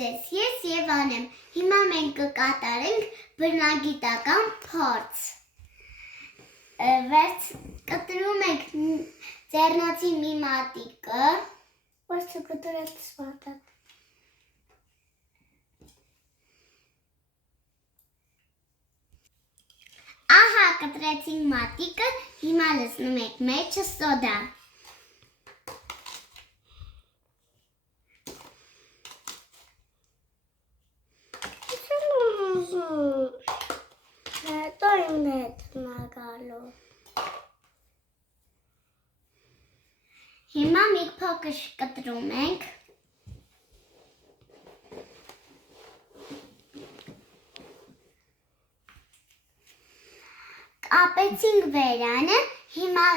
ձեզ, ես Եվան եմ, հիմա մենք կկատարենք բնագիտական փորձ, կտրում ենք ձեռնոցի մի մատիկը, Ոչ կտրել սպատակ Ահա կտրեցինք մատիկը, հիմա լցնում ենք մեջը սոդա Հետո իմ հետ նագալու Հիմա մի փոքր կտրում ենք Կապեցինք վերանը, հիմա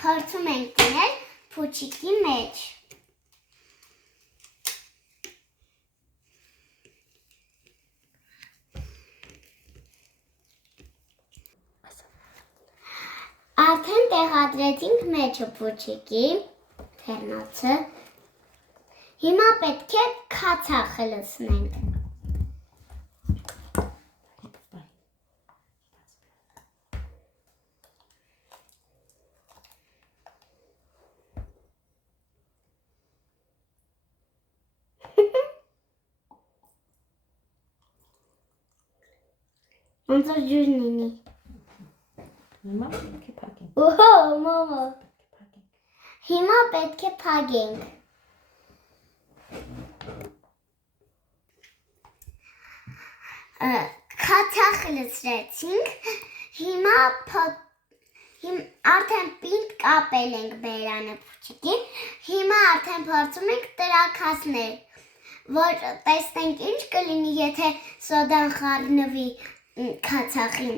փորձում ենք դնել փուչիկի մեջ Արդեն տեղադրեցինք մեջը փուչիկի, թեռնոցը, հիմա պետք է քացախը լցնենք Ոնց որ ջուրն լինի Հիմա պետք է փակենք Օհո, մամա Հիմա պետք է փակենք Քացախը լցրեցինք Հիմա արդեն պինդ կապել ենք բերանը փուչիկին Հիմա արդեն փորձում ենք տրաքացնել որ տեսնենք ինչ կլինի եթե սոդան խառնվի քացախին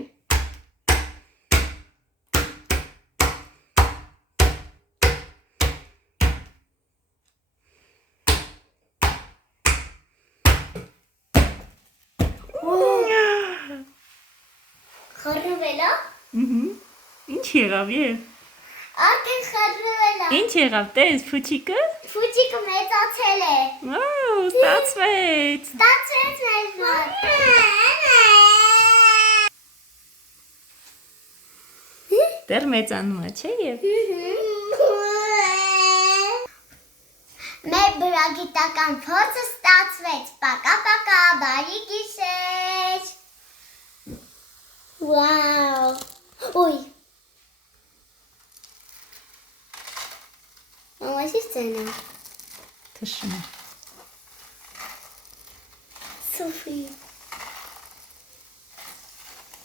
Խառնվել է Ինչ եղավ եւ Արդեն խառնվել է Ինչ եղավ տես փուչիկը Փուչիկը մեծացել է Վաու ստացվեց Ստացվեց մեզ մոտ Դեռ մեծանում է չէ եւ Մեր բնագիտական փորձը ստացվեց Պակա, բարի գիշեր Վաու Ոյ Մամա սենա Թշում Սոֆի